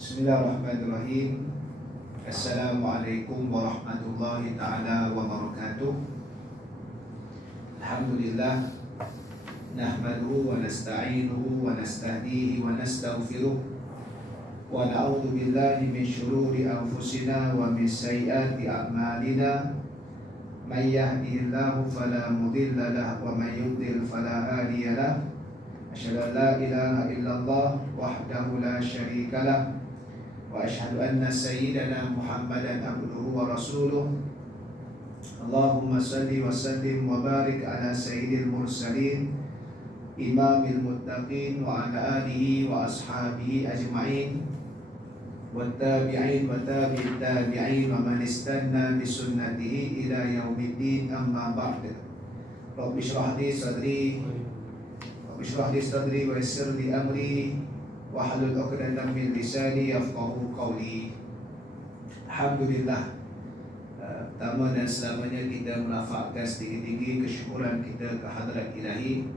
Bismillahirrahmanirrahim. Assalamualaikum warahmatullahi ta'ala wabarakatuh. Alhamdulillah, nahmaduhu wa nasta'inuhu wa nastahdihi wa nastaghfiruh wa na'udzu billahi min syururi anfusina wa min sayyiati a'malina. May yahdihillahu fala mudilla lahu wa may yudlil fala hadiya lahu. Asyhadu an la ilaha illallah wahdahu la syarika lah wa asyhadu anna sayyidana Muhammadan abduhu wa rasuluh. Allahumma salli wa sallim wa barik ala sayyidil mursalin imamil muttaqin wa ala alihi wa ashabihi ajma'in wa tabi'in wa tabi'it tabi'in wa man istanna bi sunnatihi ila yaumiddin, amma ba'd. Rabbi shrah li sadri Bishrah li sadri wa yassir li amri wa hlul 'uqdatam min lisani yafqahu qawli. Alhamdulillah, pertama dan selamanya kita melafazkan setinggi-tinggi kesyukuran kita ke hadrat Ilahi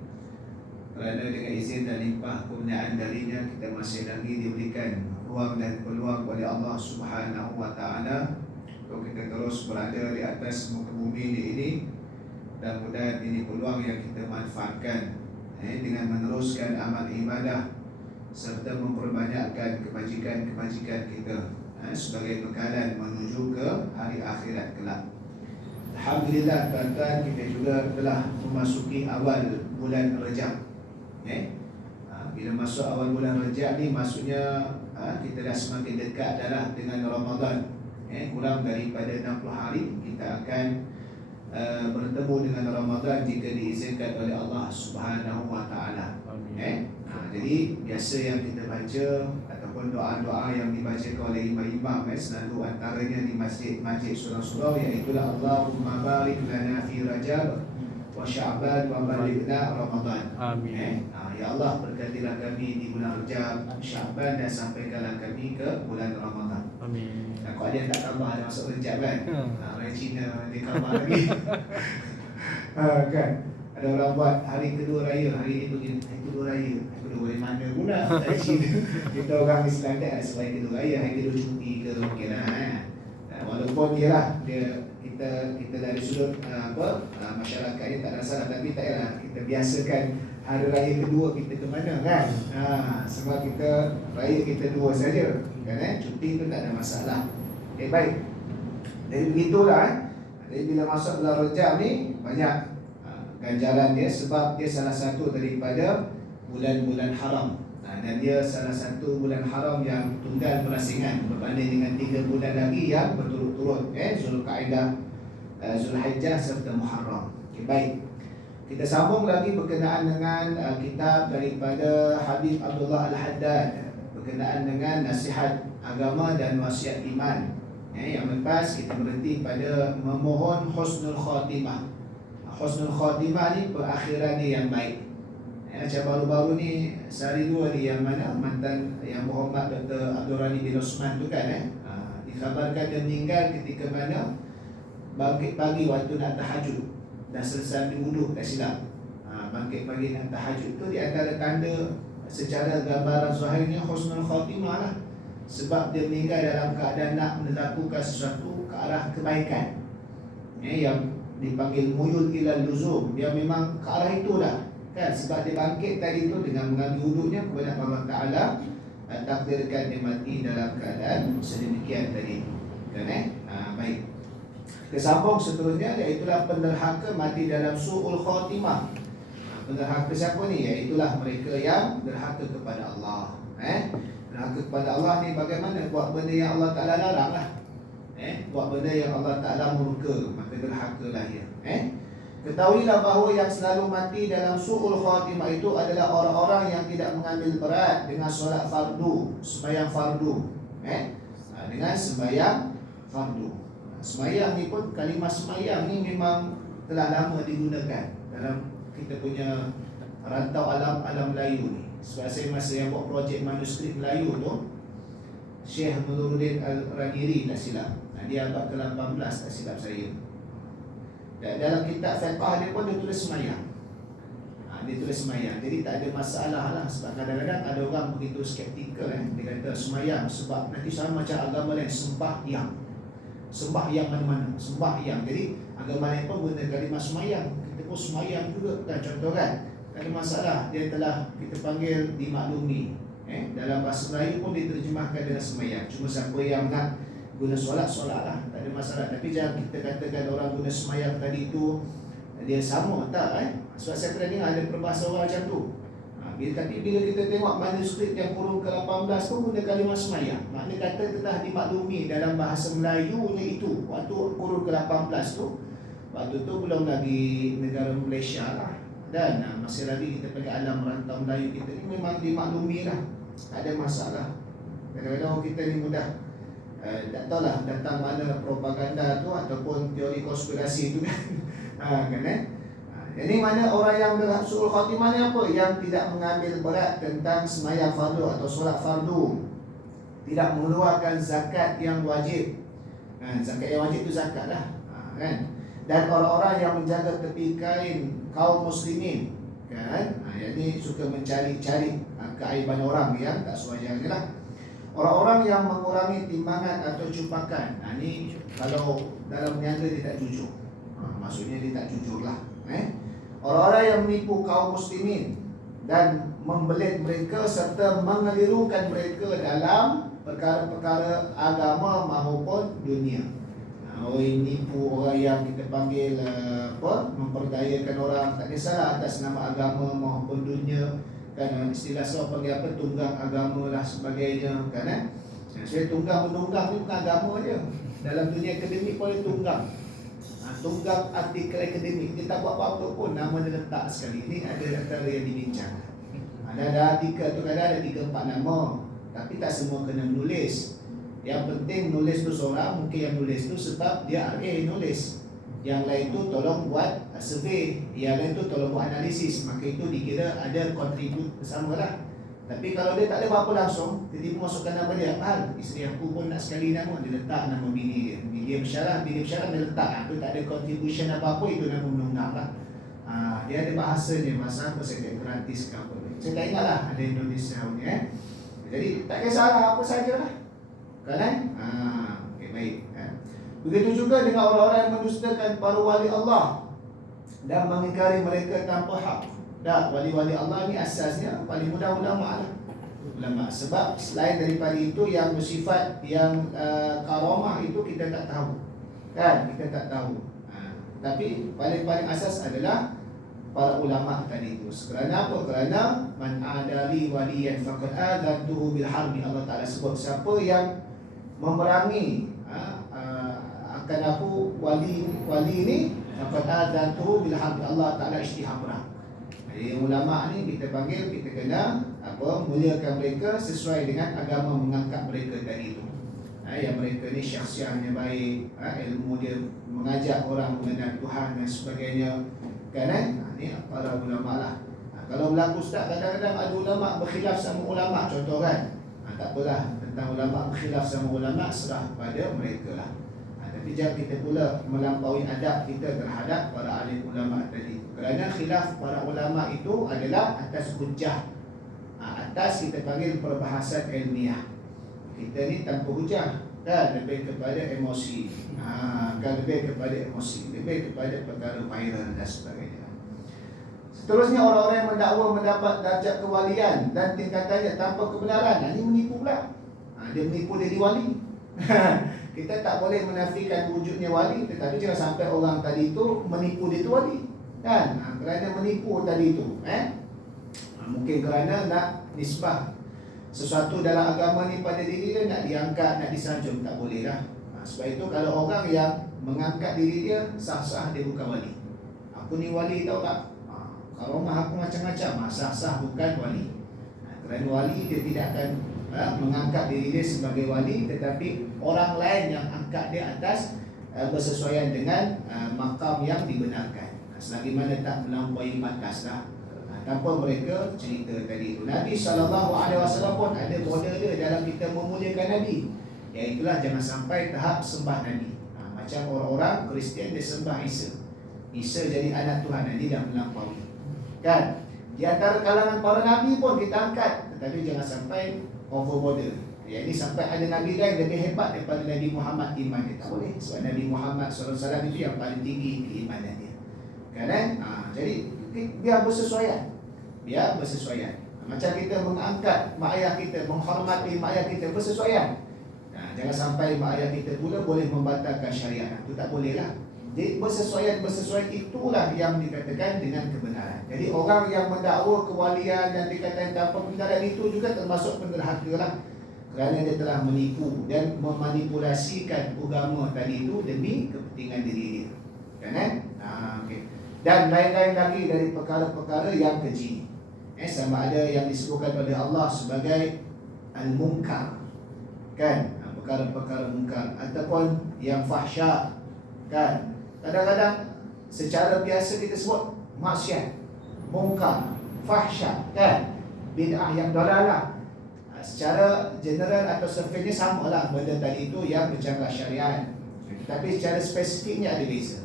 kerana dengan izin dan limpah kurniaan darinya kita masih lagi diberikan ruang dan peluang oleh Allah Subhanahu wa taala untuk kita terus berada di atas muka bumi ini. Mudah-mudahan ini peluang yang kita manfaatkan dengan meneruskan amal ibadah serta memperbanyakkan kebajikan-kebajikan kita sebagai bekalan menuju ke hari akhirat kelak. Alhamdulillah tuan-tuan, kita juga telah memasuki awal bulan Rejab. Bila masuk awal bulan Rejab ni maksudnya kita dah semakin dekat dah dengan Ramadan. Kurang daripada 60 hari kita akan bertemu dengan Ramadan jika diizinkan oleh Allah Subhanahu wa taala. Jadi biasa yang kita baca ataupun doa-doa yang dibacakan oleh imam-imam selalu antaranya di masjid-masjid surau-surau, iaitu Allahumma barik lana fi Rajab wa Sya'ban wa balighna Ramadan. Amin. Ya Allah, berkatilah kami di bulan Rajab, Sya'ban dan sampaikanlah kami ke bulan Ramadan. Amin. Kalau dia tak tambah ada masuk Rejab kan? Orang Cina dia tambah lagi. Kan? Ada orang buat hari kedua raya, hari ni pergi hari kedua raya. Hari kedua dari mana pula? Dari Cina. Kita orang Islam tak ada sebab kedua raya, hari kedua cuti ke okeylah. Walaupun kita dari sudut masyarakat ni tak ada masalah, tapi tak payahlah kita biasakan hari raya kedua kita ke mana kan? Sebab kita raya kita dua saja kan, cuti tu tak ada masalah. Baik. Jadi begitulah. Jadi bila masuk bulan Rejab ni banyak ganjaran dia sebab dia salah satu daripada bulan-bulan haram. Dan dia salah satu bulan haram yang tunggal berasingan berbanding dengan 3 bulan lagi yang berturut-turut, Zulqa'dah, Zulhijjah serta Muharram. Baik. Kita sambung lagi berkenaan dengan kitab daripada Habib Abdullah Al-Haddad berkenaan dengan nasihat agama dan wasiat iman. Yang lepas kita berhenti pada memohon husnul khatimah. Husnul khatimah ni perakhiran ni yang baik. Macam baru-baru ni sehari dua ni yang mana mantan yang Muhammad Dr. Abdul Rani bin Osman tu kan, dikhabarkan dia meninggal ketika mana bangkit pagi waktu nak tahajud. Dah selesai diwuduk, tak silap. Bangkit pagi nak tahajud tu di antara tanda secara gambaran zahirnya husnul khatimah lah. Sebab dia meninggal dalam keadaan nak melakukan sesuatu ke arah kebaikan, yang dipanggil muyul ilal luzum. Dia memang ke arah itu dah kan, sebab dia bangkit tadi tu dengan mengambil wuduknya kepada Allah Ta'ala, takdirkan dia mati dalam keadaan sedemikian tadi kan. Baik, kita sambung seterusnya, iaitulah penderhaka mati dalam su'ul khatimah. Penderhaka siapa ni? Iaitulah mereka yang derhaka kepada Allah. Derhaka kepada Allah ni bagaimana? Buat benda yang Allah Ta'ala larang lah. Buat benda yang Allah Ta'ala murka, maka derhakalah dia. Ketahuilah bahawa yang selalu mati dalam su'ul khatimah itu adalah orang-orang yang tidak mengambil berat dengan solat fardu, sembahyang fardu. Dengan sembahyang fardu. Sembahyang ni pun, kalimah sembahyang ni memang telah lama digunakan dalam kita punya rantau alam Melayu ni. Sebab saya masa yang buat projek manuskrip Melayu tu, Syekh Nuruddin Al-Raniri tak silap, dia abad ke-18 tak silap saya. Dan dalam kitab fiqh dia pun dia tulis sembahyang. Dia tulis semayang. Jadi tak ada masalah lah. Sebab kadang-kadang ada orang begitu skeptikal dia kata semayang sebab nanti sama macam agama lain, sembahyang. Sembahyang mana-mana, sembahyang. Jadi agama lain pun guna kalimah semayang. Kita pun semayang juga kan, contoh kan. Tak ada masalah. Dia telah kita panggil dimaklumi. Dalam bahasa Melayu pun diterjemahkan dengan semayang. Cuma siapa yang nak guna solat, solat lah, tak ada masalah. Tapi jangan kita katakan orang guna semayang tadi tu dia sama, tak Sebab saya pernah dengar ada peribahasa orang macam tu. Tapi bila kita tengok manuskrip yang kurun ke-18 pun guna kalimah semayang. Maknanya kata telah dimaklumi dalam bahasa Melayunya itu. Waktu kurun ke-18 tu, waktu tu belum lagi negara Malaysia lah. Dan masih lagi kita panggil alam rantau Melayu kita ni memang dimaklumi lah. Tak ada masalah. Kadang-kadang kita ni mudah tak tahulah datang mana propaganda tu ataupun teori konspirasi tu kan. Jadi mana orang yang berhusnul khatimah ni apa? Yang tidak mengambil berat tentang sembahyang fardu atau solat fardu, tidak mengeluarkan zakat yang wajib. Zakat yang wajib tu zakat lah, kan? Dan orang-orang yang menjaga tepi kain kaum muslimin, kan? Jadi suka mencari-cari keaiban orang yang tak sewajarnya lah. Orang-orang yang mengurangi timbangan atau cupakan. Ini kalau dalam niaga dia tak jujur. Maksudnya dia tak jujur lah. Orang-orang yang menipu kaum muslimin dan membelit mereka serta mengelirukan mereka dalam perkara-perkara agama maupun dunia. Orang yang menipu, orang yang kita panggil memperdayakan orang, tak kisahlah atas nama agama maupun dunia. Kan istilah saya panggil apa, tunggang agama lah sebagainya, kan saya tunggang menunggang ni bukan agama je. Dalam dunia akademik pun ada tunggang. Tunggang artikel akademik, dia tak buat apa-apa pun, nama dia letak sekali. Ini ada antara yang dibincang. Ada artikel tu kadang ada 3-4 nama, tapi tak semua kena menulis. Yang penting menulis tu seorang, mungkin yang nulis tu sebab dia nulis. Yang lain tu tolong buat survey, yang lain tu tolong buat analisis. Maka itu dikira ada kontribut bersama lah. Tapi kalau dia tak ada apa-apa langsung, tiba-tiba masukkan nama dia, isteri aku pun nak sekali nama, dia letak nama bini dia. Dia bersyarah dia letak, tu tak ada contribution apa-apa, itu nama menunggang lah. Dia ada bahasanya, bahasa apa saya tak gratis ke apa. Saya tak ingat lah, ada Indonesia punya Jadi tak kisahlah apa sajalah, kan okay, baik. Begitu juga dengan orang-orang yang mendustakan para wali Allah dan mengingkari mereka tanpa hak. Dan wali-wali Allah ni asasnya paling mudah ulama lah. Ulama. Sebab selain daripada itu yang bersifat yang karamah itu kita tak tahu. Kan? Kita tak tahu. Tapi paling-paling asas adalah para ulama tadi itu. Kerana apa? Kerana man adali waliyan faqad adantuhu bil harbi. Allah Taala sebut siapa yang memerangi akan aku wali ni faqad adantuhu bil harbi. Allah Taala isytihar perang. Jadi ulama ni kita panggil, kita kena muliakan mereka sesuai dengan agama mengangkat mereka tadi itu. Yang mereka ni syakhsiahnya baik, ilmu dia mengajak orang mengenal Tuhan dan sebagainya, kan? Ni para ulama lah. Kalau berlaku ustaz kadang-kadang ada ulama berkhilaf sama ulama, contoh kan, tak apalah, tentang ulama berkhilaf sama ulama serah pada mereka lah. Tapi jangan kita pula melampaui adab kita terhadap para alim ulama tadi. Kerana khilaf para ulama itu adalah atas hujah, atas kita panggil perbahasan ilmiah. Kita ni tanpa hujah, kan, lebih kepada emosi, kan, lebih kepada emosi, lebih kepada perkara viral dan sebagainya. Seterusnya orang-orang yang mendakwa mendapat darjat kewalian dan tingkatannya tanpa kebenaran, ini menipu pula. Dia menipu jadi wali. Kita tak boleh menafikan wujudnya wali, tetapi jangan sampai orang tadi itu menipu dia itu wali, kan? Kerana menipu tadi itu, mungkin kerana nak nisbah sesuatu dalam agama ni pada diri dia, nak diangkat, nak disanjung, tak boleh lah. Sebab itu kalau orang yang mengangkat diri dia, sah-sah dia bukan wali. Aku ni wali tahu tak? Kalau rumah aku macam-macam, sah-sah bukan wali. Kerana wali dia tidak akan mengangkat diri dia sebagai wali, tetapi orang lain yang angkat dia atas bersesuaian dengan makam yang dibenarkan, selagi mana tak melampaui batas lah, tanpa mereka cerita tadi itu. Nabi SAW pun ada model dia dalam kita memuliakan Nabi, iaitulah jangan sampai tahap sembah Nabi. Macam orang-orang Kristian dia sembah Isa jadi anak Tuhan, Nabi dah melampaui, kan? Di antara kalangan para Nabi pun kita angkat, tetapi jangan sampai over border. Yang ini sampai ada Nabi lain lebih hebat daripada Nabi Muhammad iman dia. Tak boleh. Sebab Nabi Muhammad SAW itu yang paling tinggi keimanan dia. Kan? Jadi biar bersesuaian. Biar bersesuaian. Macam kita mengangkat mak ayah kita, menghormati mak ayah kita, bersesuaian. Jangan sampai mak ayah kita pula boleh membatalkan syariat. Itu tak boleh lah. Jadi bersesuaian itulah yang dikatakan dengan kebenaran. Jadi orang yang mendakwa kewalian dan dikatakan tanpa kebenaran itu juga termasuk penderhaka lah. Kerana dia telah menipu dan memanipulasikan agama tadi itu demi kepentingan diri dia. Kan? Okay. Dan lain-lain lagi dari perkara-perkara yang keji. Sama ada yang disebutkan oleh Allah sebagai al-munkar. Kan? Perkara-perkara munkar ataupun yang fahsya. Kan? Kadang-kadang secara biasa kita sebut maksiat, munkar, fahsya, kan? Bid'ah yang dalalah. Secara general atau surveinya samalah benda tadi itu yang bercanggah syariat. Tapi secara spesifiknya ada beza.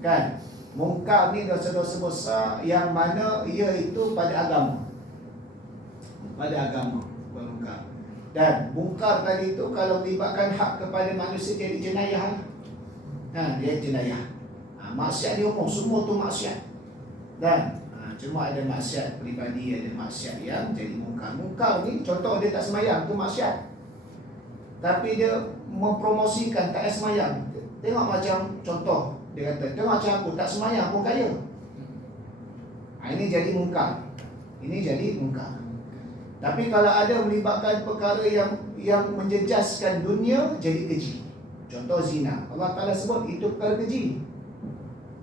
Kan? Munkar ni dosa-dosa besar yang mana ia itu pada agama. Pada agama munkar. Dan munkar tadi itu kalau melibatkan hak kepada manusia jadi jenayah. Dia jenayah. Maksiat di umum, semua tu maksiat. Dan cuma ada maksiat peribadi, ada maksiat yang jadi munkar. Munkar ni contoh dia tak semayang, tu maksiat. Tapi dia mempromosikan tak semayang. Tengok macam contoh, dia kata, tengok macam aku tak semayang, aku kaya. Ini jadi munkar. Ini jadi munkar. Tapi kalau ada melibatkan perkara yang menjejaskan dunia, jadi keji. Contoh zina. Allah Ta'ala sebut itu perkara keji.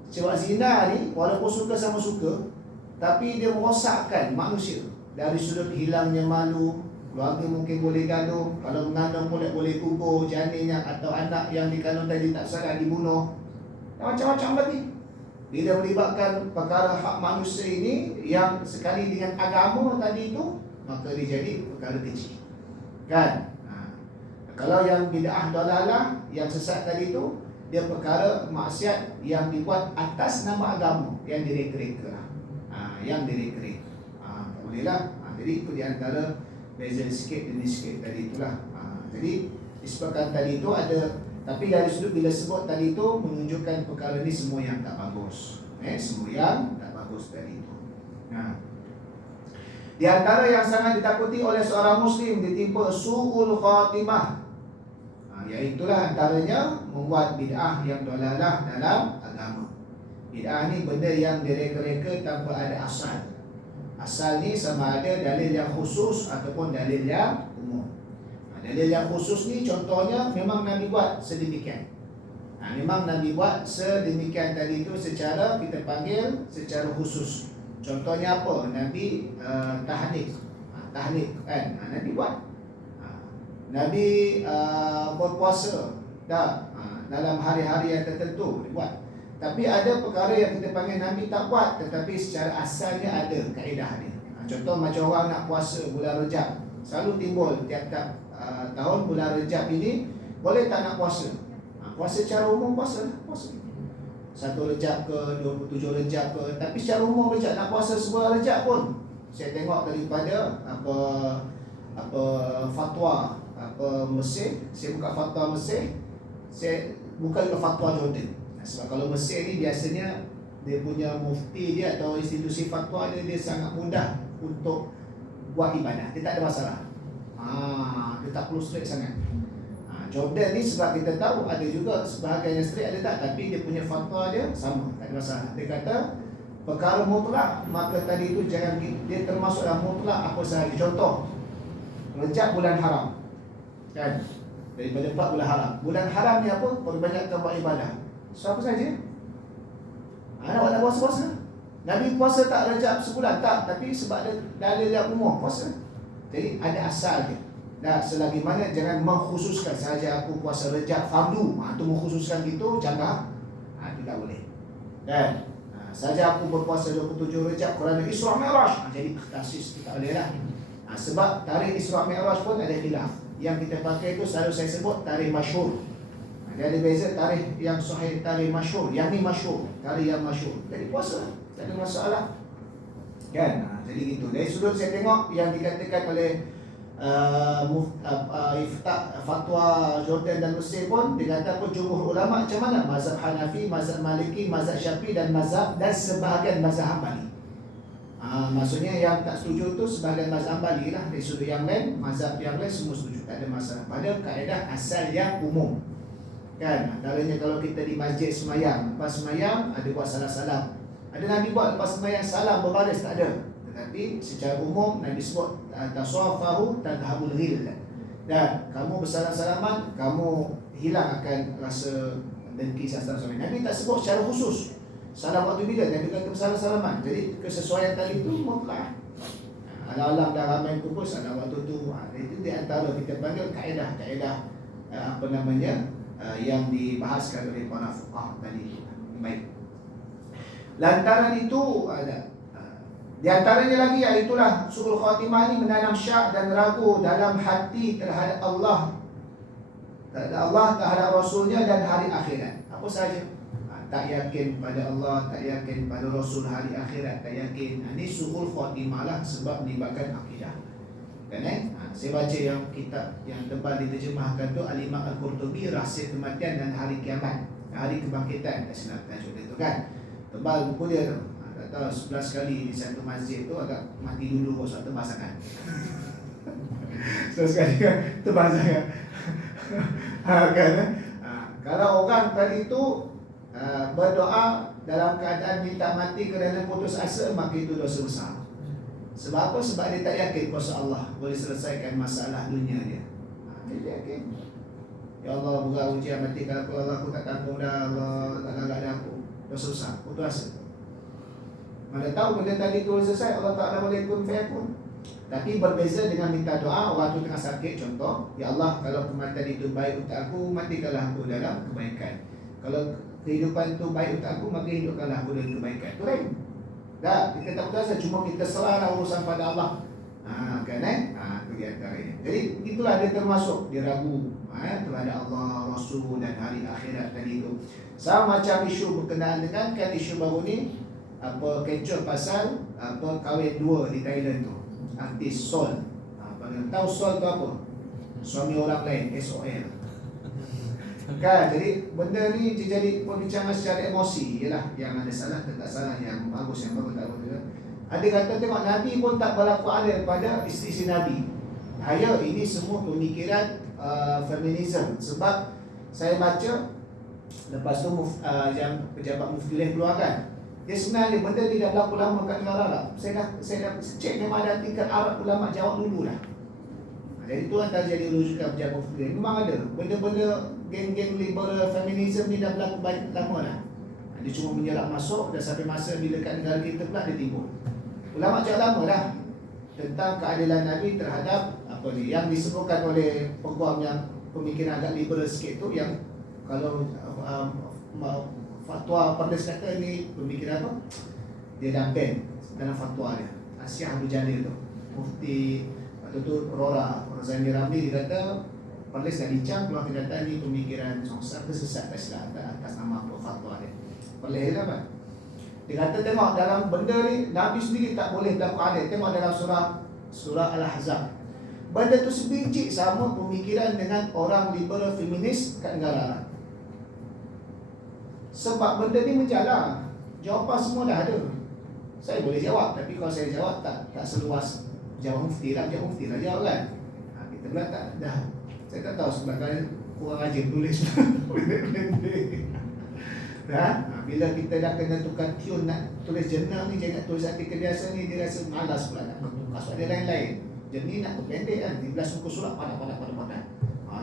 Sebab zina ni walaupun suka sama suka, tapi dia merosakkan manusia. Dari sudut hilangnya malu, keluarga mungkin boleh gaduh. Kalau mengandung boleh gugur janinnya, atau anak yang dikandung tadi tak sadar dibunuh. Macam-macam lagi. Bila melibatkan perkara hak manusia ini yang sekali dengan agama tadi itu, maka dia jadi perkara keji. Kan? Kalau yang bid'ah dalalah, yang sesat tadi itu, dia perkara maksiat yang dibuat atas nama agama, yang direka-reka. Yang direka-reka. Tak boleh lah. Jadi itu di antara beza sikit demi sikit tadi itulah. Jadi disebabkan tadi itu ada, tapi dari sudut bila sebut tadi itu menunjukkan perkara ni semua yang tak bagus. Semua yang tak bagus tadi itu. Di antara yang sangat ditakuti oleh seorang Muslim ditimpa su'ul khatimah, iaitulah antaranya membuat bid'ah yang dalalah dalam agama. Bid'ah ni benda yang direka-reka tanpa ada asal. Asal ni sama ada dalil yang khusus ataupun dalil yang umum. Dalil yang khusus ni contohnya memang Nabi buat sedemikian. Memang Nabi buat sedemikian tadi itu secara kita panggil secara khusus. Contohnya apa? Nabi tahnik. Tahnik kan? Nabi buat. Nabi berpuasa dalam hari-hari yang tertentu dibuat. Tapi ada perkara yang kita panggil Nabi tak buat, tetapi secara asalnya ada kaedah dia. Contoh macam orang nak puasa bulan Rejab, selalu timbul tiap-tiap tahun bulan Rejab ini, boleh tak nak puasa? Puasa secara umum puasa. 1 Rejab ke, 27 Rejab ke, tapi secara umum Rejab nak puasa sebulan Rejab pun. Saya tengok daripada fatwa Mesir, saya buka fatwa Mesir, saya buka juga fatwa Jordan. Sebab kalau Mesir ni biasanya dia punya mufti dia atau institusi fatwa dia sangat mudah untuk buat ibadah, dia tak ada masalah. Dia tak perlu strict sangat. Jordan ni sebab kita tahu ada juga sebahagian yang strict, ada tak, tapi dia punya fatwa dia sama, tak ada masalah. Dia kata perkara mutlak, maka tadi itu jangan, dia termasuk dalam mutlak apa sahaja. Contoh Rejab bulan haram, kan? Daripada 4 bulan haram. Bulan haram ni apa? Perbanyakkan buat ibadah. So apa saja? Nak puasa-puasa. Nabi puasa tak Rejab sebulan? Tak. Tapi sebab ada dalil yang umum puasa. Jadi ada asal dia. Dan selagi mana jangan mengkhususkan sahaja aku puasa Rejab fardu. Itu mengkhususkan gitu, jangan. Itu tak boleh. Dan sahaja aku berpuasa 27 Rejab kerana Isra' Mi'raj. Jadi takhsis tak boleh lah. Sebab tarikh Isra' Mi'raj pun ada khilaf. Yang kita pakai itu selalu saya sebut tarikh masyhur. Dia ada beza tarikh yang sahih, tarikh masyhur. Yang ni masyhur, tarikh yang masyhur. Jadi puasa, tak ada masalah. Kan? Jadi gitu. Dari sudut saya tengok yang dikatakan oleh fatwa Jordan dan Mesir pun, dia kata pun jumhur ulama macam mana? Mazhab Hanafi, mazhab Maliki, mazhab Syafi'i dan sebahagian mazhab Hambali. Maksudnya yang tak setuju tu sebahagian mazhab Hambali lah. Dari sudut yang lain, mazhab yang lain semua setuju, tak ada masalah. Pada kaedah asal yang umum. Kan? Antaranya kalau kita di masjid semayang, lepas semayang ada buat salam-salam. Ada Nabi buat lepas semayang salam berbaris, tak ada. Tetapi secara umum Nabi sebut tasafahu tadhabul ghil. Dan kamu bersalam-salaman, kamu hilang akan rasa dengki salam suami. Nabi tak sebut secara khusus salam waktu bila, Nabi kata bersalam-salaman. Jadi kesesuaian tadi itu mutlak. Alam dah ramai kumpul salam waktu tu. Itu di antara kita panggil kaedah yang dibahaskan oleh para fuqaha tadi. Baik. Lantaran itu ada di antaranya lagi, iaitulah su'ul khatimah ini menanam syak dan ragu dalam hati terhadap Allah, terhadap Rasulnya dan hari akhirat. Apa saja? Tak yakin pada Allah, tak yakin pada Rasul, hari akhirat, tak yakin. Ini su'ul khatimah lah, sebab melibatkan akidah. Kan saya baca yang kitab yang tebal diterjemahkan tu, Al-Imam Al-Qurtubi, Rahsia Kematian dan Hari Kiamat, Hari Kebangkitan. Tak silap itu kan. Tebal buku dia tu. Tak tahu 11 kali di satu masjid tu agak mati dulu kok, sebab tebal sangat. 11 kali kan tebal sangat. Kan? Kalau orang tadi tu berdoa dalam keadaan minta mati kerana putus asa, maka itu dosa besar. Sebab apa? Sebab dia tak yakin kuasa Allah boleh selesaikan masalah dunia dia. Dia yakin, ya Allah, berat ujian mati, kalau Allah aku tak tanggung dah, Allah tak lalat dah aku, dosa besar, putus asa. Mana tahu benda tadi tu selesai, Allah Ta'ala boleh kun fayakun. Tapi berbeza dengan minta doa. Orang tu tengah sakit, contoh, ya Allah, kalau kematian itu baik untuk aku, matikanlah aku dalam kebaikan. Kalau kehidupan itu baik untuk aku, maka hidupkanlah aku dalam kebaikan. Itu lain. Tak, kita tak berasa, cuma kita serahlah urusan pada Allah. Kan itu di antaranya. Jadi itulah dia termasuk, dia ragu terhadap Allah, Rasul dan hari akhirat tadi itu. Sama macam isu berkenaan dengan kan isu baru ni, apa kecoh pasal apa kahwin dua di Thailand tu. Artis Sol. Tahu Sol tu apa? Suami orang lain, SOL. Kan, jadi benda ni jadi perbincangan secara emosi. Yalah, yang ada salah dan tak salah, yang bagus tak bagus. Ada kata tengok Nabi pun tak berlaku adil pada isteri-isteri Nabi. Hanya ini semua pemikiran feminism. Sebab saya baca lepas tu yang pejabat Mufti Lain keluarkan, dia sebenarnya benda tidak berlaku lama kat negara Arab. Saya dah cek, memang ada tingkat Arab ulama jawab dulu dah. Jadi tu antara jadi rujukan pejabat Mufti Lain. Memang ada benda-benda geng-geng liberal feminism ni dah berlaku banyak lama dah. Dia cuma menjelak masuk, dan sampai masa bila kat negara kita pula dia timbul. Ulama cakap lama dah tentang keadilan Nabi terhadap apa ni yang disebutkan oleh peguam yang pemikiran agak liberal sikit tu, yang kalau fatwa Perdes kata ni pemikiran apa, dia dah ban dalam fatwa dia. Asyah Abu Jalil tu, Mufti waktu tu Rozani Ramli, dia kata Perdes dah bincang, keluar kenyataan ni pemikiran sesat atas nama fatwa dia. Perles lah kan. Dia kata tengok dalam benda ni Nabi sendiri tak boleh berlaku adil. Tengok dalam surah Al-Ahzab. Benda tu sebiji sama pemikiran dengan orang liberal feminis kat negara Arab. Sebab benda ni menjala. Jawapan semua dah ada. Saya boleh jawab, tapi kalau saya jawab tak seluas jawab mufti lah jawab kan. Kita pula tak dah. Saya tak tahu sebab kan kurang rajin tulis. Bila kita dah kena tukar tune nak tulis jurnal ni, jangan tulis artikel biasa ni, dia rasa malas pula nak bertukar. Sebab dia lain-lain. Jadi nak pendek kan, 13 muka surat padat.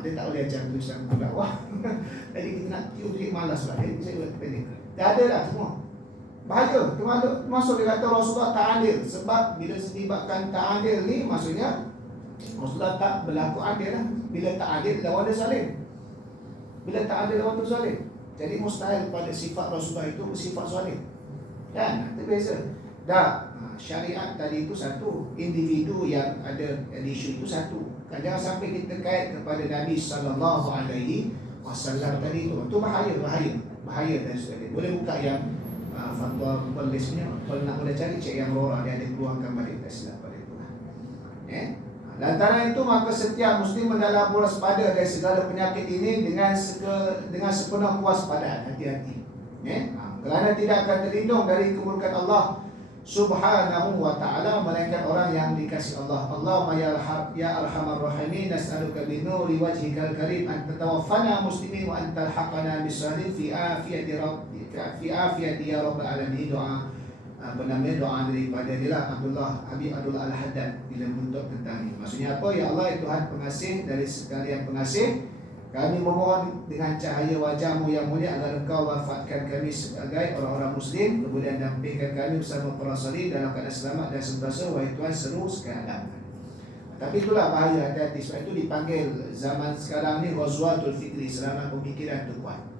Dia tak boleh ajar tulisan buku dakwah. Jadi kita nak tune jadi malas pula. Jadi saya buat pendek. Dah ada dah semua. Bahaya. Termasuk dia kata Rasulullah tak adil. Sebab bila disebabkan tak adil ni, maksudnya Rasulullah tak berlaku adil lah. Bila tak adil, lawan dia zalim. Bila tak adil, lawan dia zalim. Jadi mustahil pada sifat Rasulullah itu bersifat zalim. Kan? Itu beza. Syariat tadi itu satu, individu yang ada isu itu satu. Kan jangan sampai kita kait kepada Nabi sallallahu alaihi wasallam tadi itu. Itu bahaya dan sebagainya. Boleh buka yang fatwa polisnya, kalau nak boleh cari cek yang Rora, dia ada keluarkan balik, tak silap balik tu. Lantaran itu maka setiap Muslim hendaklah berwaspada dari segala penyakit ini dengan sepenuh kewaspadaan, hati-hati. Kerana tidak akan terlindung dari keburukan Allah Subhanahu wa ta'ala melainkan orang yang dikasihi Allah. Allahumma ya arhamar rahimin, nas'aluka bi nuri wajhikal karim an tatawaffana muslimin wa an talhaqana bis-salihin fi afiyati ya rabbal alamin. Doa doa daripada dia Abdullah Habib Abdullah Al-Haddad bila menuntut tentang ini. Maksudnya apa? Ya Allah, Tuhan pengasih dari sekalian pengasih, kami memohon dengan cahaya wajah-Mu yang mulia agar Engkau wafatkan kami sebagai orang-orang Muslim, kemudian dampingkan kami bersama para salih dalam keadaan selamat dan sentosa, wahai Tuhan seru sekalian. Tapi itulah bahaya, hati-hati. Sebab itu dipanggil zaman sekarang ni Ghazwatul Fikri, serangan pemikiran tu kuat.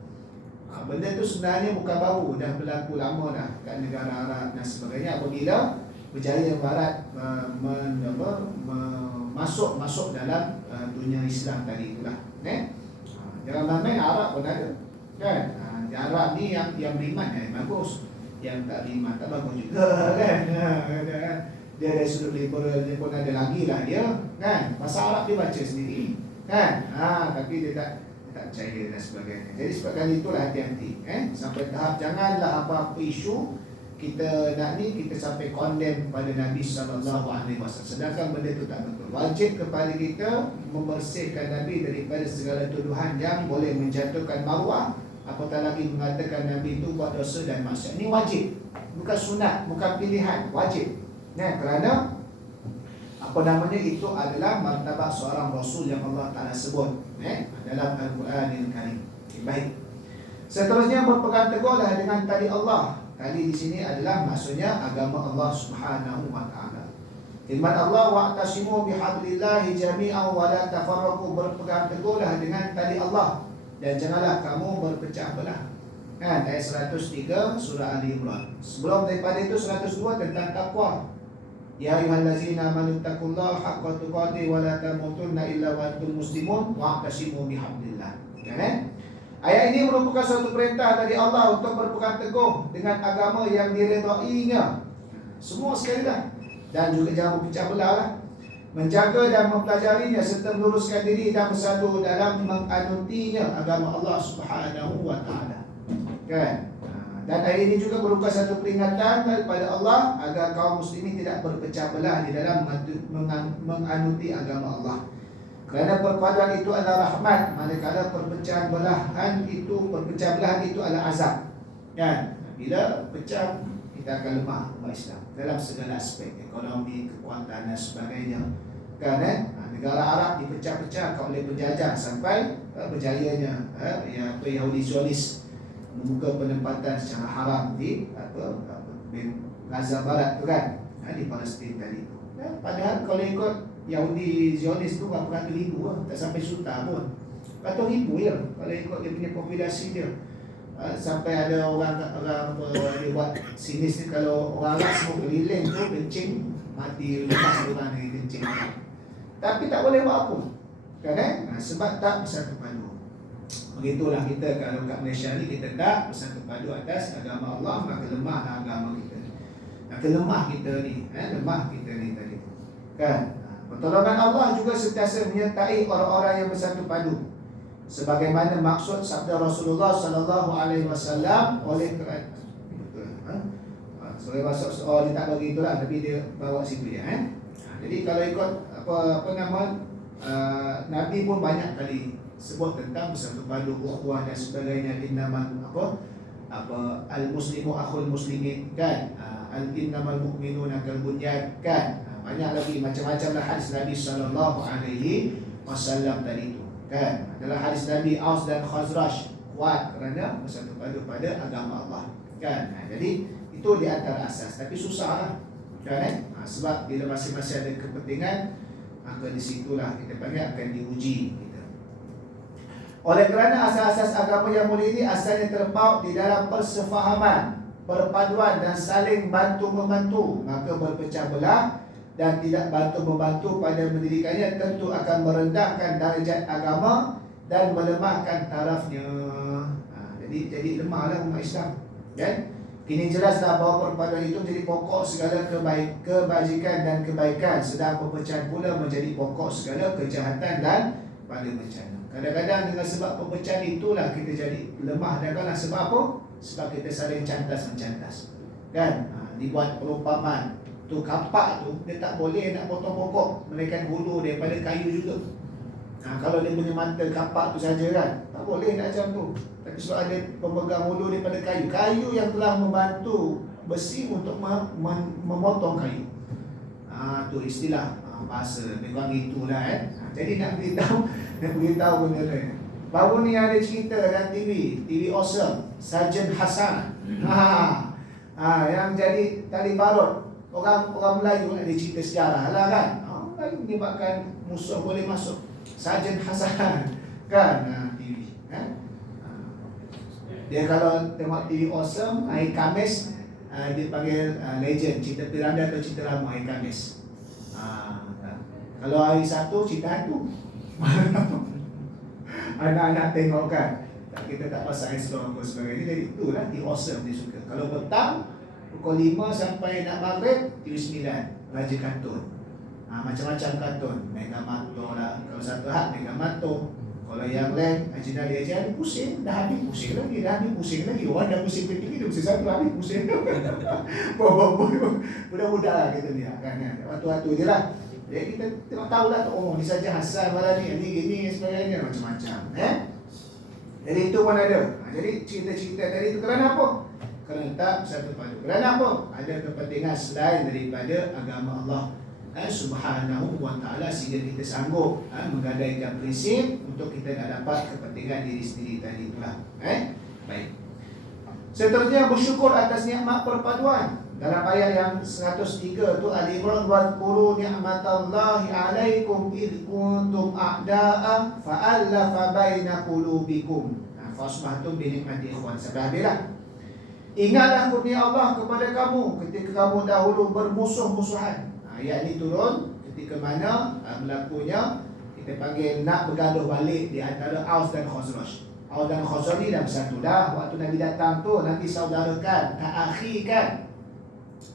Benda tu sebenarnya bukan baru, dah berlaku lama dah kat negara Arab dan sebagainya. Apabila berjaya Barat masuk dalam dunia Islam tadi itulah. Jangan main Arab pun ada, kan? Arab ni yang beriman bagus, yang tak beriman tak bagus juga, kan? Dia dari sudut liberal dia pun ada lagi lah dia, kan? Bahasa Arab dia baca sendiri, kan? Tapi dia tak percaya dan sebagainya. Jadi sebabkan itulah hati-hati, sampai tahap janganlah apa-apa isu kita nak ni kita sampai condemn pada Nabi SAW. Sedangkan benda itu tak betul. Wajib kepada kita membersihkan Nabi daripada segala tuduhan yang boleh menjatuhkan maruah, apatah lagi mengatakan Nabi itu buat dosa dan maksiat. Ini wajib, bukan sunat, bukan pilihan, wajib. Kerana itu adalah martabat seorang Rasul yang Allah Ta'ala sebut dalam Al-Quranil Karim. Baik. Seterusnya berpegang teguhlah dengan tali Allah. Tali di sini adalah maksudnya agama Allah Subhanahu wa Ta'ala. Firman Allah, wa'tasimu bihablillahi jami'an wa la tafarraqu, berpegang teguhlah dengan tali Allah dan janganlah kamu berpecah belah. Ayat 103 surah Ali Imran. Sebelum daripada itu 102 tentang takwa. Ya ayyuhallazina amanu taqullaha haqqa tuqatih wa la tamutunna illa wa antum muslimun wa'tasimu bihablillah. Ayat ini merupakan suatu perintah dari Allah untuk berpegang teguh dengan agama yang diredainya. Semua sekali dah. Dan juga jangan berpecah belah lah. Menjaga dan mempelajarinya serta meluruskan diri dan bersatu dalam menganutinya agama Allah Subhanahu wa Ta'ala. Kan? Dan ayat ini juga merupakan satu peringatan daripada Allah agar kaum muslimin tidak berpecah belah di dalam menganuti agama Allah. Kerana perpaduan itu adalah rahmat, manakala perpecahan belahan itu adalah azab. Kan? Bila pecah, kita akan lemah umat Islam dalam segala aspek, ekonomi, kekuatan dan sebagainya. Kan? Negara Arab dipecah-pecah oleh penjajah sampai berjayanya Yahudi Zionis membuka penempatan secara haram di Gaza Barat tu, kan? Di Palestin tadi tu. Padahal kalau ikut Yahudi Zionis tu berapa ratus ribu lah, tak sampai juta pun, ratus ribu ya kalau ikut dia punya populasi dia. Sampai ada orang dia buat sinis ni, kalau orang Arab semua keliling tu kencing mati lepas orang ni kencing, tapi tak boleh buat apa, kan? Sebab tak bersatu padu. Begitulah kita kalau kat Malaysia ni kita tak bersatu padu atas agama Allah, maka lemah agama kita, maka lemah kita ni, lemah kita ni tadi, kan? Pertolongan Allah juga sentiasa menyertai orang-orang yang bersatu padu, sebagaimana maksud sabda Rasulullah sallallahu alaihi wasallam oleh kerana dia tak bagi itulah, tapi dia bawa situ je. Jadi kalau ikut apa nama Nabi pun banyak kali sebut tentang bersatu padu, ukhuwah dan sebagainya. Innamal al-muslimu akhul muslimin, kan? Innamal mu'minuna kal bunyan, kan? Banyak lagi macam-macam lah hadis Nabi sallallahu alaihi wasallam tadi itu, kan? Adalah hadis Nabi Aus dan Khazraj kuat kerana bersatu padu pada agama Allah, kan? Jadi itu di antara asas, tapi susah lah, kan? Sebab bila masing-masing ada kepentingan, maka disitulah kita panggil akan diuji kita. Oleh kerana asas-asas agama yang mulia ini asalnya terpaut di dalam persefahaman, perpaduan dan saling bantu-membantu, maka berpecah belah dan tidak bantu-membantu pada mendirikannya tentu akan merendahkan darjat agama dan melemahkan tarafnya. Jadi lemahlah umat Islam, kan? Kini jelaslah bahawa perpaduan itu menjadi pokok segala kebajikan dan kebaikan, sedang perpecahan pula menjadi pokok segala kejahatan dan pada bencana. Kadang-kadang dengan sebab perpecahan itulah kita jadi lemah. Dan kalau sebab apa? Sebab kita saling cantas-mencantas. Kan? Dibuat perumpamaan. Tu kapak tu, dia tak boleh nak potong pokok, melainkan hulu daripada kayu juga. Kalau dia punya mantel kapak tu saja kan, tak boleh nak macam tu. Tapi sebab ada pemegang hulu daripada kayu, kayu yang telah membantu besi untuk memotong kayu. Tu istilah bahasa lebih kurang itulah kan. Jadi nak beritahu benda ni. Baru ni ada cerita dalam TV Awesome, Sarjan Hasan. Yang jadi tali barut. Orang Melayu ada cerita sejarah lah kan. Melayu menyebabkan musuh boleh masuk. Sarjan Hasan kan, TV kan. Dia kalau tengok TV Awesome hari Khamis, dia panggil legend, cerita Piranda atau cerita lama hari Khamis. Kalau hari Sabtu cerita hantu. Anak-anak tengok kan. Kita tak pasal explore apa sebagainya. Jadi itulah TV Awesome dia suka. Kalau petang pukul 5 sampai nak maghrib, TV 9 Raja Kartun. Macam-macam kartun, Megamato lah. Kalau satu hak Megamato. Kalau yang lain Ajinali pusing, dah habis pusing lagi. Orang dah pusing pergi, dia pusing satu habis pusing. Budak-budak lah kita lihat kan. Waktu-waktu je lah. Jadi kita tengok tahulah, oh ni saja Hasan malah ni gini sebagainya, macam-macam. Jadi itu pun ada. Jadi cerita-cerita tadi itu kerana apa? Kerana tak satu padu. Kerana apa? Ada kepentingan selain daripada agama Allah Subhanahu wa ta'ala, sehingga kita sanggup menggadaikan prinsip untuk kita nak dapat kepentingan diri sendiri tadi itulah. Baik. Seterusnya bersyukur atas nikmat perpaduan. Dalam ayat yang 103 tu Al-Imran, wadhkuru ni'matallahi 'alaikum id kuntum a'da'a fa'alafa baina qulubikum fasbahtum bi ni'mati ikhwan. Sampai habislah. Ingatlah kurnia Allah kepada kamu ketika kamu dahulu bermusuh-musuhan. Ayat ini turun ketika mana berlakunya kita panggil nak bergaduh balik di antara Aus dan Khazraj. Aus dan Khazraj ni dah bersatu dah. Waktu Nabi datang tu Nabi saudarakan, ta'akhikan.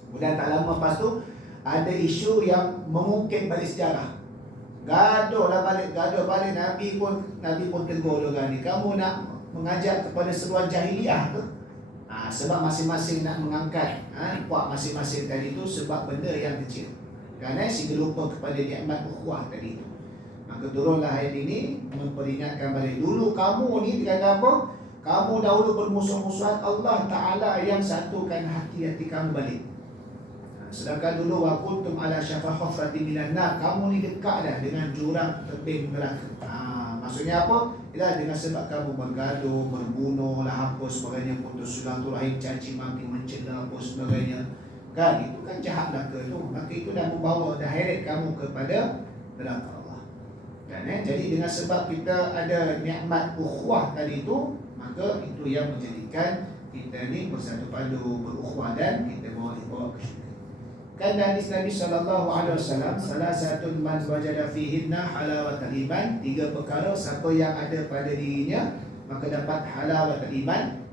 Kemudian tak lama lepas tu ada isu yang mengungkit balik sejarah. Gaduh balik. Nabi pun tegur orang ni, kamu nak mengajak kepada seruan jahiliah tu? Sebab masing-masing nak mengangkat puak masing-masing tadi tu sebab benda yang kecil. Kerana sehingga lupa kepada nikmat ukhuwah tadi itu. Maka turunlah ayat ini memperingatkan balik. Dulu kamu ni dikata apa? Kamu dahulu bermusuh-musuhan, Allah Ta'ala yang satukan hati-hati kamu balik. Sedangkan dulu wa kuntum ala syafa hufratin minan nar, kamu ni dekat dah dengan jurang tebing neraka. Maksudnya apa? Ialah dengan sebab kamu bergaduh, berbunuh lah apa sebagainya, putus silaturahim, caci maki, mencela apa sebagainya. Kan itu kan jahat neraka tu. Maka itu dah membawa dah heret kamu kepada neraka Allah. Kan jadi dengan sebab kita ada nikmat ukhuwah tadi itu, maka itu yang menjadikan kita ni bersatu padu, berukhuwah dan kita bawa ke syurga. Kan hadis Nabi SAW, salah satu man wajada fihinna halawatul iman, 3 perkara siapa yang ada pada dirinya maka dapat halawatul iman.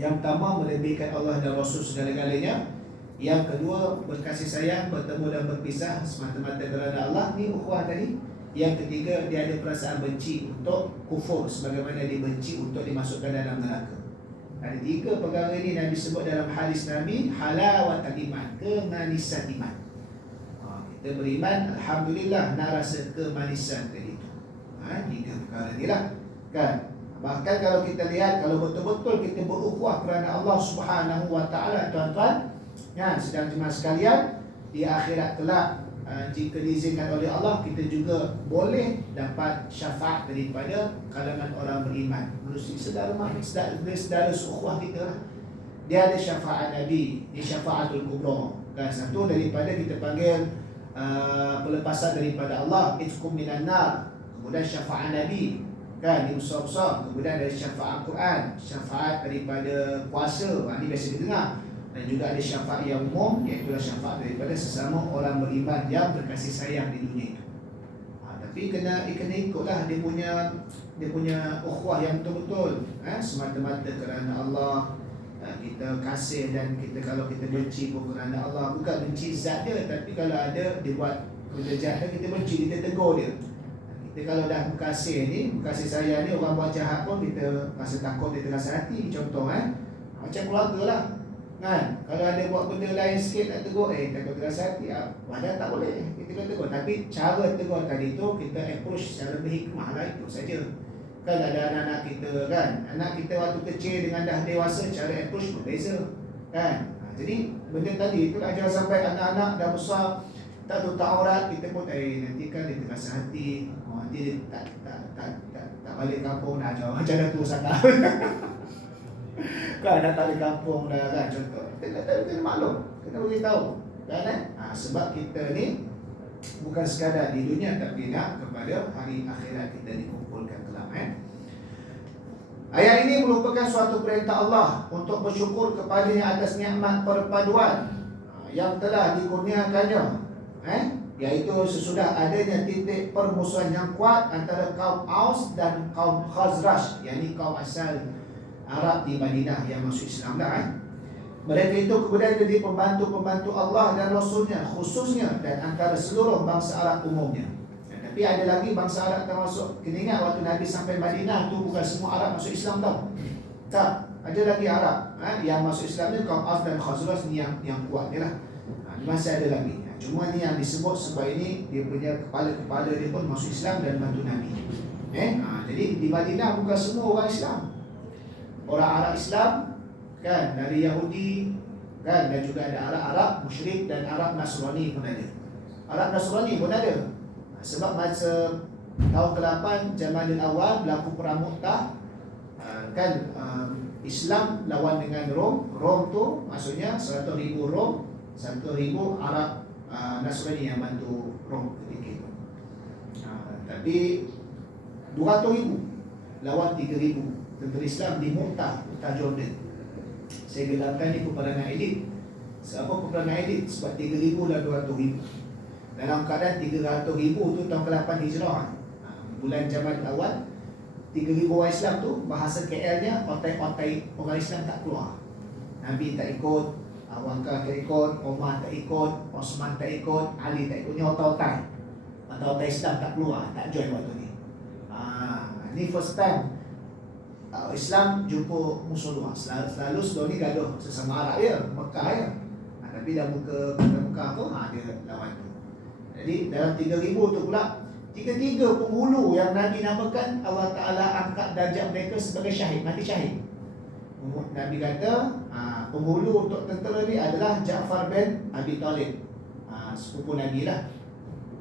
Yang pertama, melebihkan Allah dan Rasul segala-galanya. Yang kedua, berkasih sayang, bertemu dan berpisah semata-mata kerana Allah, ni ukhuwah tadi. Yang ketiga, dia ada perasaan benci untuk kufur sebagaimana dia benci untuk dimasukkan dalam neraka. Ada 3 perkara ini Nabi sebut dalam hadis Nabi, halawatul iman, kemanisan iman. Kita beriman, alhamdulillah, nak rasa kemanisan tadi itu. 3 perkara ni lah kan. Bahkan kalau kita lihat, kalau betul-betul kita berukhuwah kerana Allah Subhanahu wa ta'ala, tuan-tuan sedang jemaah sekalian, di akhirat kelak, jika diizinkan oleh Allah, kita juga boleh dapat syafaat daripada kalangan orang beriman. Manusia saudara ukhuwah kita lah. Dia ada syafaat Nabi, di syafaatul kubra. Kan satu daripada kita panggil pelepasan daripada Allah, itqum minan nar. Kemudian syafaat Nabi, kan di besar-besar. Kemudian ada syafaat Quran, syafaat daripada puasa. Ini biasa didengar. Dan juga ada syafaat yang umum, iaitu syafaat daripada sesama orang beriman yang berkasih sayang di dunia itu. Tapi kena ikutlah dia punya ukhuwah yang betul-betul, semata-mata kerana Allah, kita kasih dan kita kalau kita benci pun kerana Allah, bukan benci zat dia, tapi kalau ada dia buat benda jahat kita benci, kita tegur dia. Kita kalau dah berkasih ni, berkasih sayang ni, orang buat jahat pun kita rasa takut, kita rasa hati. Contoh macam keluarga lah kan, kalau ada buat benda lain sikit nak tegur, takut terasa hati, padahal tak boleh kita kena tegur. Tapi cara tegur tadi tu kita approach secara berhikmah lah, itu saja. Kan ada anak-anak kita kan, anak kita waktu kecil dengan dah dewasa, cara approach berbeza kan. Jadi benda tadi tu jangan sampai anak-anak dah besar tak tahu tak aurat, kita pun nanti kan dia terasa hati, nanti dia tak balik kampung dah, macam dah tua sangat kan, dah tak balik kampung dah kan, contoh. Kita maklum, kita beritahu kan, sebab kita ni bukan sekadar di dunia, tapi nak kepada hari akhirat kita dikumpulkan kelak. Ayat ini merupakan suatu perintah Allah untuk bersyukur kepadanya atas nikmat perpaduan yang telah dikurniakannya, iaitu sesudah adanya titik permusuhan yang kuat antara kaum Aus dan kaum Khazraj, yakni kaum asal Arab di Madinah yang masuk Islam dah. Mereka itu kemudian jadi pembantu-pembantu Allah dan Rasulnya khususnya, dan antara seluruh bangsa Arab umumnya. Tapi ada lagi bangsa Arab termasuk. Kena ingat waktu Nabi sampai Madinah tu bukan semua Arab masuk Islam tau. Tak, ada lagi Arab yang masuk Islam ni kaum Aus dan Khazraj ni yang kuat ni lah. Masih ada lagi. Cuma ni yang disebut sebab ini dia punya kepala-kepala dia pun masuk Islam dan bantu Nabi. Jadi di Madinah bukan semua orang Islam. Orang Arab Islam kan, dari Yahudi kan, dan juga ada Arab musyrik dan Arab Nasrani pun ada. Arab Nasrani pun ada. Sebab masa tahun ke-8 Jamalil Awal berlaku perang Mu'tah, kan, Islam lawan dengan Rom. Rom tu maksudnya 100,000 Rom, 100,000 Arab Nasrani yang bantu Rom ketika itu. Tapi 200,000 lawan 3,000 tentera Islam di Mu'tah, Jordan. Saya gelarkan ni peperangan elit. Sebab peperangan elit? Sebab 3,000 dan 200,000. Dalam keadaan 300,000 tu tahun ke-8 Hijrah, bulan Jamadil Awal, 3,000 orang Islam tu, bahasa KL-nya otai-otai, orang Islam tak keluar. Nabi tak ikut, Abu Bakar tak ikut, Umar tak ikut, Osman tak ikut, Ali tak ikut. Ni otai-otai, otai Islam tak keluar, tak join waktu ni. Ni first time Islam jumpa musuh luar. Selalu sebelum ni gaduh sesama Arab ya, Mekah ya. Tapi dah muka Mekah tu dia lawan tu. Jadi dalam 3,000 tu pula, 3 penghulu yang Nabi namakan, Allah Ta'ala angkat darjat mereka sebagai syahid, mati syahid. Nabi kata penghulu untuk tentera ni adalah Ja'far bin Abi Talib, sepupu Nabi lah,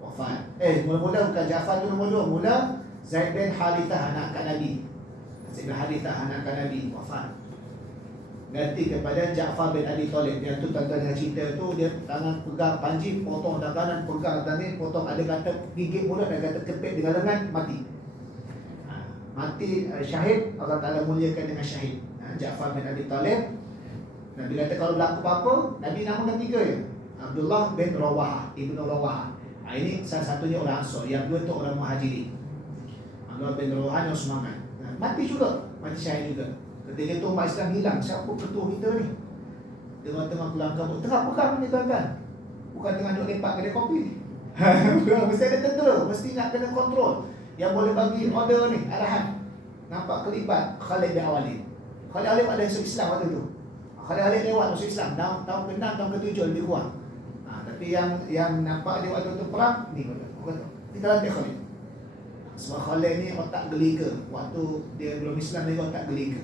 wafat. Mula-mula bukan Ja'far tu nombor 2, mula Zaid bin Harithah anak angkat Nabi. Zaid bin Harithah anak angkat Nabi wafat, ganti kepada Ja'far bin Abi Talib. Yang tu tuan-tuan yang cerita tu, dia tangan pegang panji, potong tangan kanan, pegang tangan ni, potong, ada kata gigit mulut, ada kata kepit di lengan, mati. Mati syahid, Allah Ta'ala muliakan dengan syahid. Ja'far bin Abi Talib. Nabi kata kalau berlaku apa-apa, Nabi namakan 3 je. Abdullah bin Rawahah, Ibnu Rawahah. Ini salah satunya orang Ansar, yang 2 tu orang Muhajirin. Abdullah bin Rawahah yang semangat. Mati juga, mati syahid juga. Ketika itu umat Islam hilang, siapa ketua kita ni? Tengah-tengah pulang kampung, tengah pegang ni tuan-tuan, bukan tengah duduk lepak kedai kopi. Mesti ada tentera, mesti nak kena kontrol, yang boleh bagi order ni, arahan. Nampak kelibat Khalid bin Walid. Khalid bin Walid ada masuk Islam waktu tu. Khalid bin Walid lewat masuk Islam tahun ke-6, tahun ke-7 lebih kurang. Tapi yang nampak dia waktu tu perang ni, kita lantik Khalid. Sebab Khalid ni otak geliga, waktu dia belum Islam dia otak geliga.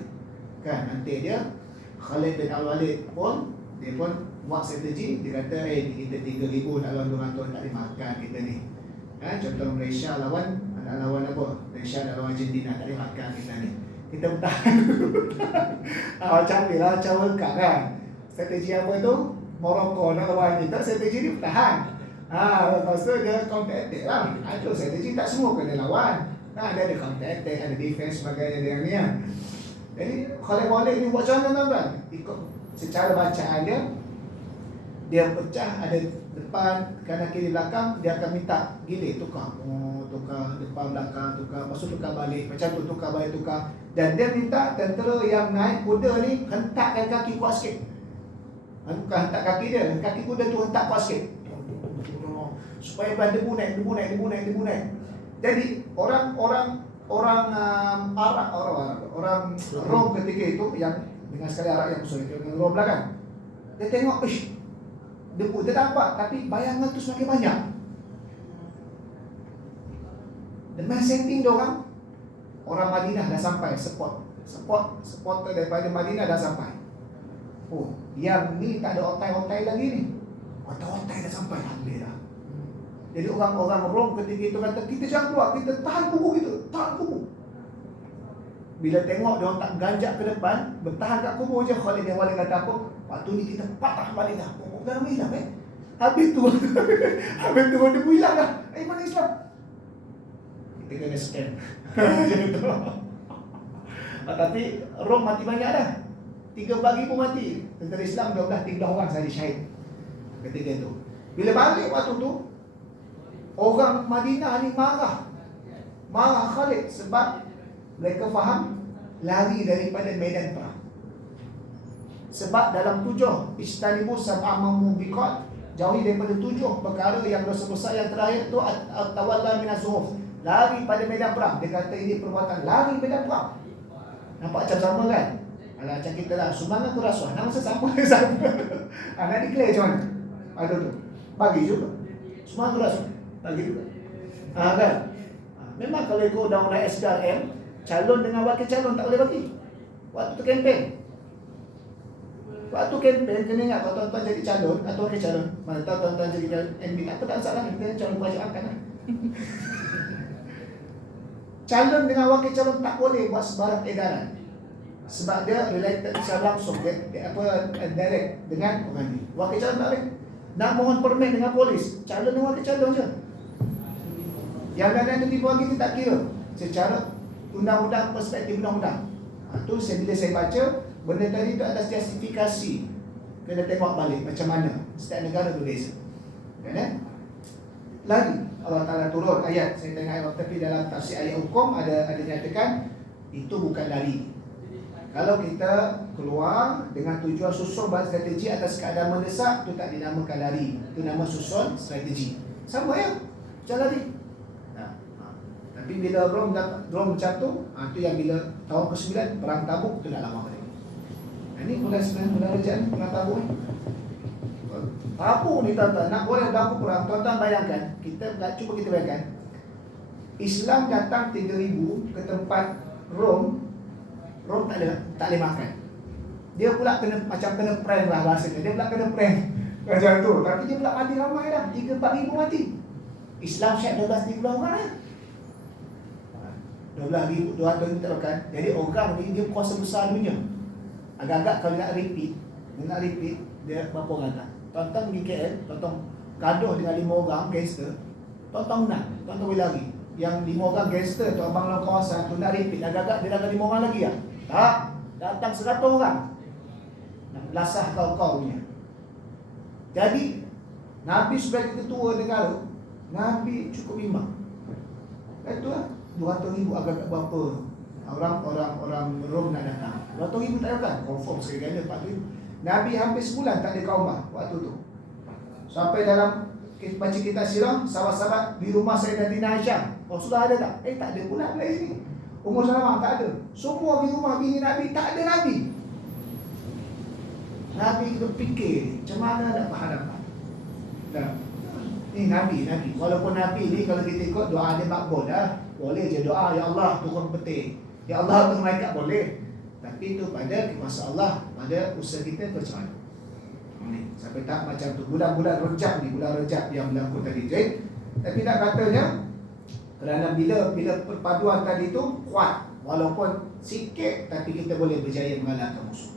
Kan, nanti dia Khalid bin Al-Walid pun, dia pun buat strategi. Dia kata kita 3,000 nak lawan 200, tak boleh makan kita ni. Contoh Malaysia lawan apa? Malaysia nak lawan Argentina, tak boleh makan kita ni. Kita bertahan macam ni lah, macam World Cup kan. Strategi apa tu? Morocco nak lawan ni, tak, strategi dia bertahan. Lepas tu dia counter attack lah. Itu strategi, tak semua kena lawan. Dia ada counter attack, ada defense sebagainya dengan ni kan. Jadi Khalid bin Walid ni buat macam mana tuan-tuan? Ikut secara bacaan dia pecah, ada depan, kanan kiri belakang, dia akan minta gilir, tukar. Tukar depan belakang, tukar, lepas tu tukar balik, macam tu tukar balik, tukar. Dan dia minta tentera yang naik kuda ni hentakkan kaki kuat sikit. Bukan hentak kaki dia, kaki kuda tu hentak kuat sikit, supaya debu naik. Jadi orang Rom ketika itu, yang dengan sekali Arab yang musuh itu dengan Rom lah kan, dia tengok, debu dia nampak, tapi bayangan tu semakin banyak. Dengan setting diorang, orang Madinah dah sampai, supporter daripada Madinah dah sampai. Oh, yang ni tak ada otai-otai lagi ni. Otai-otai dah sampai, alhamdulillah. Jadi orang-orang Rom ketika itu kata, kita jangan keluar, kita tahan kubur. Bila tengok diorang tak ganjak ke depan, bertahan kat kubur je, Khalid bin Walid kata apa? Waktu ni kita patah Madinah. Dah hilang habis tu debu hilang dah. Mana Islam? Kita kena scan. Tapi Rom mati banyak dah. 3 pagi pun mati. Tentera Islam 12-13 orang sahaja syahid ketika itu. Bila balik waktu tu, orang Madinah ni marah Khalid, sebab mereka faham lari daripada medan perang. Sebab dalam 7 Ijtanibus sab'amam mubiqat, jauhi daripada 7 perkara yang dosa-dosa. Yang terakhir tu at-tawalla minaz-zuhuf, lari pada medan perang. Dia kata ini perbuatan lari medan perang. Nampak macam sama kan? Alah, macam kita lah, sumbangan tu rasuah, nama sama. Nak declare macam mana? Ada tu, bagi juga. Sumbangan tu rasuah, bagi juga. Kan? Memang kalau ikut undang-undang SDRM, calon dengan wakil calon tak boleh bagi waktu tu kempen. Waktu kempen, kena ingat kalau tuan-tuan jadi calon atau wakil calon, mana tahu tuan-tuan jadi calon MB, apa tak masalah, kita calon kerajaan kan lah. Calon dengan wakil calon tak boleh buat sebarang edaran, sebab dia related secara langsung, dia direct dengan orang ni. Wakil calon tak boleh. Nak mohon permit dengan polis, calon dengan wakil calon je. Yang lain tu tipu lagi, tak kira secara undang-undang, perspektif undang-undang. Tu bila saya baca benda tadi tu atas justifikasi, kena tengok balik macam mana setiap negara berbeza. Kan? Lagi Allah Ta'ala turun ayat, saya tengok ayat, tapi dalam tafsir ayat hukum ada nyatakan itu bukan lari. Kalau kita keluar dengan tujuan susun buat strategi atas keadaan mendesak, itu tak dinamakan lari, itu nama susun strategi. Sama ya, macam lari. Tapi bila Rom macam tu, itu yang bila tahun ke-9 perang Tabuk, itu dah lama lagi. Ini bulan 9 bulan Rejab ni, perang Tabuk ni. Tabuk ni tuan-tuan, nak boleh berlaku perang, tuan-tuan bayangkan, cuba kita bayangkan, Islam datang 3,000 ke tempat Rom tak boleh makan. Dia pula macam kena prank lah bahasanya. Dia pula kena prank macam tu. Tapi dia pula mati ramai dah, 3-4 ribu mati. Islam syed 12,000 orang lah. 12,200 tak makan. Jadi orang ni dia kuasa besar dunia. Agak-agak kalau nak repeat, dia berapa orang tak? Tonton pergi KL, tonton gaduh dengan 5 orang gangster, tonton menang, tonton boleh lari. Yang 5 orang gangster tu abang dalam kawasan tu nak repeat, agak-agak dia dah 5 orang lagi lah. Tak, datang 100 orang nak belasah kau punya. Jadi Nabi sebagai ketua negara, Nabi cukup bimbang. Itu lah 200,000 agak-agak berapa orang Rom nak datang. 200,000 tak datang, confirm sekali ganda 4,000. Nabi hampir sebulan tak ada kaumah waktu tu. Sampai dalam baca kitab sirah, sahabat-sahabat di rumah Sayyidatina Aisyah, sudah ada tak? Tak ada pula dari sini. Umur Salamah tak ada. Semua di rumah bini Nabi, tak ada Nabi. Nabi berfikir macam mana nak berhadapan. Ni Nabi. Walaupun Nabi ni kalau kita ikut doa dia makbul dah. Boleh je doa, ya Allah turun petir, ya Allah turun malaikat, boleh. Tapi itu pada kuasa Allah, pada usaha kita macam mana. Sampai tak macam tu. Bulan-bulan Rejab yang berlaku tadi. Tapi nak katanya, kerana bila perpaduan tadi tu kuat, walaupun sikit, tapi kita boleh berjaya mengalahkan musuh.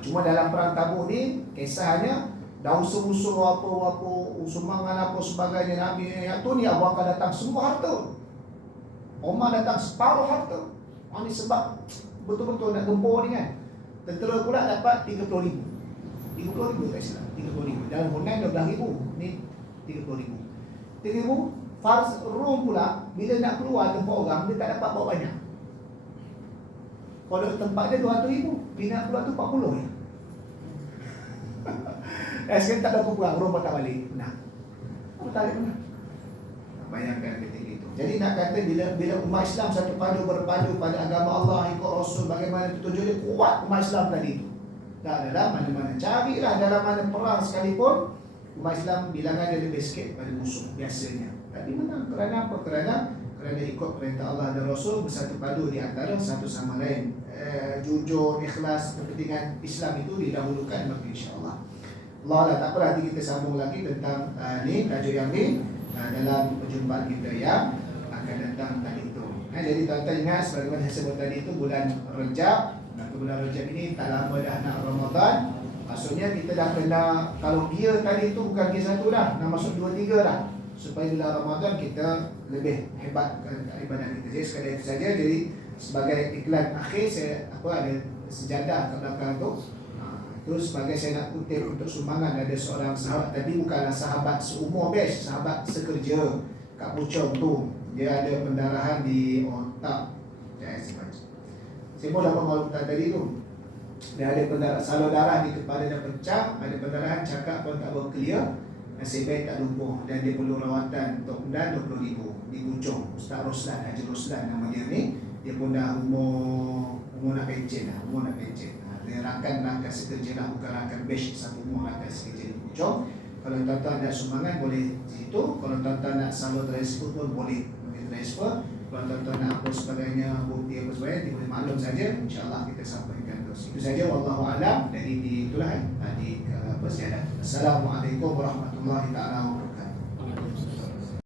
Cuma dalam perang Tabuk ni, kisahnya dah usul-usul apa sumbangan apa sebagainya, Nabi yang tu ni Abu Bakar datang semua harta, Umar datang separuh harta. Ini sebab betul-betul nak gempur ni kan. Tentera pula dapat 30,000. 30,000 kat Islam, 30,000. Dalam Hunain 12,000, ni 30,000. 30,000 Fars Rom pula bila nak keluar tempat orang dia tak dapat bawa banyak. Kalau tempat dia 200,000, bila nak keluar tu 40 je. Sekarang tak ada apa-apa, Rom patah balik. Nah. Apa tak boleh? Bayangkan ketika itu. Jadi nak kata bila umat Islam satu padu berpadu pada agama Allah, ikut Rasul, bagaimana petunjuk dia, kuat umat Islam tadi itu. Tak dalam mana-mana, carilah dalam mana perang sekalipun, umat Islam bilangan dia lebih sikit pada musuh biasanya. Tapi menang. Kerana apa? Kerana ikut perintah Allah dan Rasul, bersatu padu di antara satu sama lain. Jujur, ikhlas, kepentingan Islam itu didahulukan, maka insya-Allah. Allah lah, tak apa, nanti kita sambung lagi tentang ni tajuk yang ni dalam perjumpaan kita yang akan datang tadi itu. Jadi tuan-tuan ingat sebagaimana saya sebut tadi itu, bulan Rejab. Bulan Rejab ini tak lama dah nak Ramadan. Maksudnya kita dah kena, kalau gear tadi itu bukan gear satu dah, nak masuk 2-3 dah. Supaya bulan Ramadan kita lebih hebat ibadah kita. Jadi sekadar itu saja. Jadi sebagai iklan akhir, saya ada sejadah kat belakang tu. Itu sebagai saya nak kutip untuk sumbangan. Ada seorang sahabat, tapi bukanlah sahabat seumur best, sahabat sekerja kat Puchong tu. Dia ada pendarahan di otak. Saya pun dapat maklum tadi tu. Dia ada pendarahan, salur darah di kepala dah pecah, ada pendarahan, cakap pun tak berclear. Nasib baik tak lumpuh, dan dia perlu rawatan untuk dan 20,000 di Puchong. Ustaz Roslan, Haji Roslan nama dia ni. Dia pun dah umur nak pencen dah, Dia rakan sekerja lah, bukan rakan bash, satu umur rakan sekerja di Puchong. Kalau tuan-tuan ada sumbangan boleh di situ. Kalau tuan-tuan nak salur transfer pun boleh transfer. Kalau tuan-tuan nak apa sebagainya, bukti apa sebagainya, boleh maklum saja. InsyaAllah kita sampaikan terus. Itu saja, wallahu a'lam. Dari itulah di persiadan. Assalamualaikum warahmatullahi taala wabarakatuh.